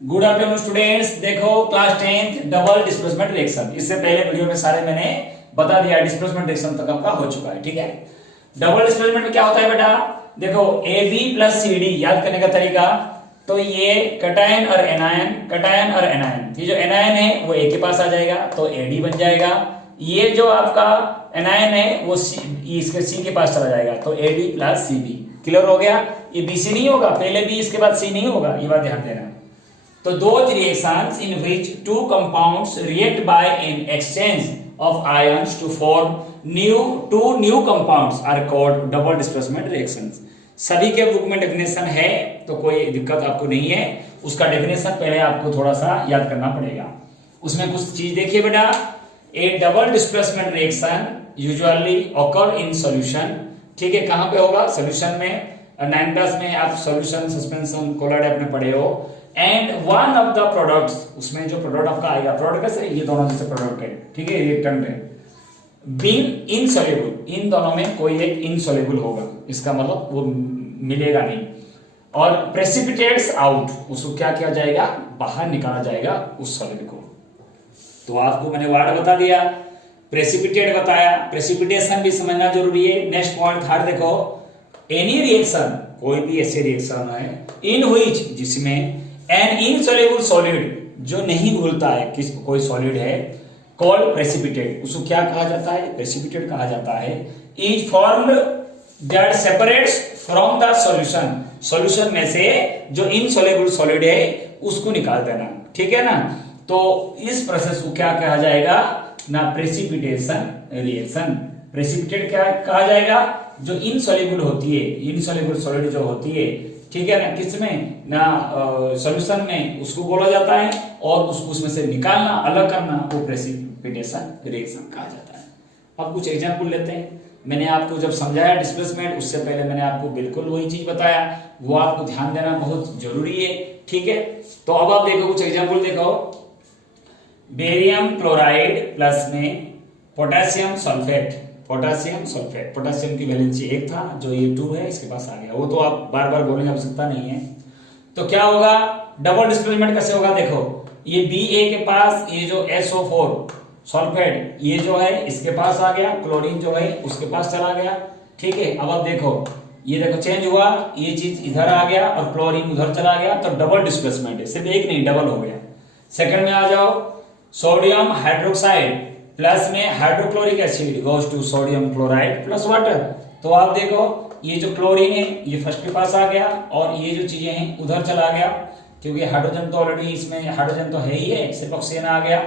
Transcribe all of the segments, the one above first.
Good afternoon students. देखो class 10th double displacement reaction, इससे पहले वीडियो में सारे मैंने बता दिया। डिस्प्लेसमेंट रिएक्शन तक आपका हो चुका है, ठीक है। डबल डिस्प्लेसमेंट में क्या होता है बेटा, देखो A B plus C D याद करने का तरीका, तो ये कटायन और एनायन, कटायन और एनायन, ये जो एनायन है वो ए के पास आ जाएगा तो एडी बन जाएगा। ये जो आपका एनायन है वो इसके सी के पास चला जाएगा तो AD plus C B. Clear हो गया। ये बी सी नहीं होगा, पहले बी इसके बाद सी नहीं होगा, ये बात ध्यान देना। तो those reactions in which two compounds react by an exchange of ions to form two new compounds are called double displacement reactions। सभी के बुक में डेफिनेशन है तो कोई दिक्कत आपको नहीं है, उसका डेफिनेशन पहले आपको थोड़ा सा याद करना पड़ेगा। उसमें कुछ चीज देखिए बेटा, A double displacement reaction usually occur in solution, ठीक है। कहां पे होगा? सॉल्यूशन में। 9th क्लास में आप सॉल्यूशन, सस्पेंशन, कोलॉइड आपने पढ़े हो। And one of the products, उसमें जो प्रोडक्ट आपका आएगा, प्रोडक्ट कैसे, ये दोनों जैसे प्रोडक्ट है, ठीक है, रिएक्टेंट है, बीन इनसॉल्युबल, इन दोनों में कोई एक इनसॉल्युबल होगा, इसका मतलब वो मिलेगा नहीं। और प्रेसिपिटेट्स आउट, उसको क्या किया जाएगा, बाहर निकाला जाएगा उस सॉलिड को। तो आपको मैंने वर्ड बता दिया, प्रेसिपिटेट बताया, प्रेसिपिटेशन भी समझना जरूरी है। नेक्स्ट पॉइंट थर्ड देखो, एनी रिएक्शन, कोई भी ऐसे रिएक्शन है इन व्हिच, जिसमें एन इनसॉल्युबल सॉलिड, जो नहीं घुलता है, किस कोई सॉलिड है, कॉल्ड प्रेसिपिटेट, उसको क्या कहा जाता है, प्रेसिपिटेट कहा जाता है। Is formed that separates from the solution, solution में से जो इनसॉल्युबल सॉलिड है उसको निकाल देना, ठीक है ना। तो इस प्रोसेस को क्या कहा जाएगा ना, प्रेसिपिटेशन रिएक्शन। प्रेसिपिटेट क्या कहा जाएगा, जो इनसॉल्युबल होती है, इनसॉल्युबल सॉलिड जो होती है, ठीक है ना, किसमें ना, सॉल्यूशन में, उसको बोला जाता है। और उसको उसमें से निकालना, अलग करना, वो प्रेसिपिटेशन रिएक्शन कहा जाता है। अब कुछ एग्जांपल लेते हैं। मैंने आपको जब समझाया डिस्प्लेसमेंट, उससे पहले मैंने आपको बिल्कुल वही चीज बताया, वो आपको ध्यान देना बहुत जरूरी है, ठीक है। तो अब आप देखो कुछ एग्जाम्पल देखो। बेरियम क्लोराइड प्लस में potassium sulphate, potassium sulphate, potassium की वैलेंसी 1 था, जो ये 2 है, इसके पास आ गया। वो तो आप बार बार बोलने की आवश्यकता नहीं है। तो क्या होगा, डबल डिस्प्लेसमेंट कैसे होगा, देखो ये Ba के पास, ये जो SO4 सल्फेट, ये जो है इसके पास आ गया, क्लोरीन जो है उसके पास चला गया, ठीक है। अब आप देखो, ये देखो चेंज हुआ, ये चीज इधर आ गया और क्लोरीन उधर चला गया, तो डबल डिस्प्लेसमेंट है, सिर्फ एक नहीं, डबल हो गया। सेकंड में आ जाओ, सोडियम हाइड्रोक्साइड प्लस में hydrochloric acid goes to sodium chloride plus water. तो आप देखो, ये जो क्लोरीन है ये फर्स्ट के पास आ गया और ये जो चीजें हैं उधर चला गया, क्योंकि हाइड्रोजन तो ऑलरेडी इसमें, हाइड्रोजन तो है ही है, सिर्फ ऑक्सीजन आ गया।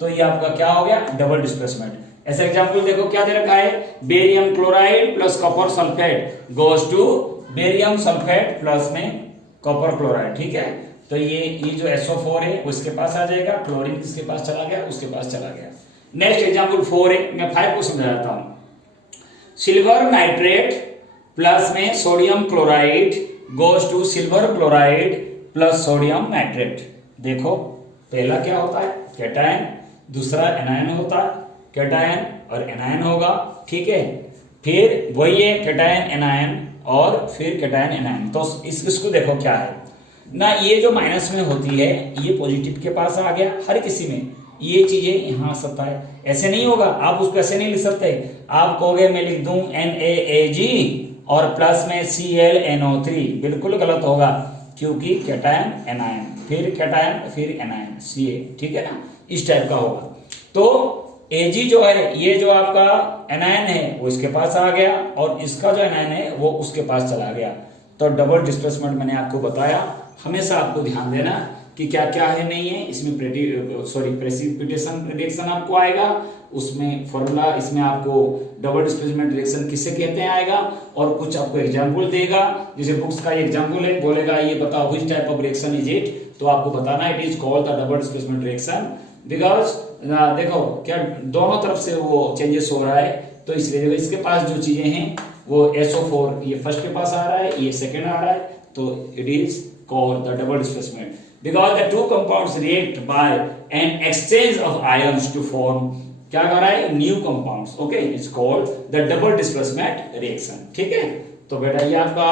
तो ये आपका क्या हो गया, डबल डिस्प्लेसमेंट। ऐसे एग्जाम्पल देखो, क्या दे रखा है, barium chloride plus copper sulphate goes to barium sulphate plus में कॉपर क्लोराइड, ठीक है। तो ये जो SO4 है उसके पास आ जाएगा, क्लोरीन किसके पास चला गया, उसके पास चला गया। नेक्स्ट एग्जाम्पल 4 है, मैं 5 को समझाता हूं। सिल्वर नाइट्रेट प्लस में sodium chloride goes to silver chloride plus sodium nitrate. देखो पहला क्या होता है, कैटायन, दूसरा एनायन होता है, कैटायन और एनायन होगा, ठीक है। फिर वही है कैटायन एनायन और फिर कैटायन एनायन। तो इसको देखो क्या है ना, ये जो माइनस में होती है ये पॉजिटिव के पास आ गया, हर किसी में ये चीजें यहां आ सकता है। ऐसे नहीं होगा, आप उसको ऐसे नहीं लिख सकते। आप कहोगे मैं लिख दूं NaAg और प्लस में Cl NO3, बिल्कुल गलत होगा, क्योंकि कैटायन एनायन, फिर कैटायन, फिर एनायन Ca, ठीक है ना, इस टाइप का होगा। तो Ag जो है, ये जो आपका एनायन है वो इसके पास आ गया और इसका जो एनायन है वो उसके पास चला गया। तो डबल डिस्प्लेसमेंट मैंने आपको बताया, हमेशा आपको ध्यान देना कि क्या क्या है, नहीं है इसमें। प्रेसिपिटेशन रिएक्शन आपको आएगा, उसमें फॉर्मूला, इसमें आपको डबल डिस्प्लेसमेंट रिएक्शन किससे कहते हैं आएगा, और कुछ आपको एग्जांपल देगा। जैसे बुक्स का एग्जांपल है, बोलेगा ये बताओ which type of reaction is it, तो आपको बताना it is called the double displacement reaction. Because देखो क्या दोनों तरफ से वो चेंजेस हो रहा है, तो इसलिए इसके पास जो चीजें हैं वो SO4 ये फर्स्ट के पास आ रहा है, ये सेकेंड आ रहा है, तो it is called the double displacement because the two compounds react by an exchange of ions to form क्या कर रहा है, new compounds, okay, it's called the double displacement reaction, ठीक है। तो बेटा ये आपका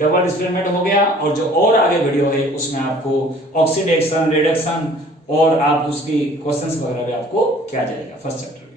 डबल डिस्प्लेसमेंट हो गया, और जो और आगे वीडियो है उसमें आपको ऑक्सीडेशन, रिडक्शन और आप उसकी क्वेश्चंस वगैरह भी आपको किया जाएगा फर्स्ट चैप्टर।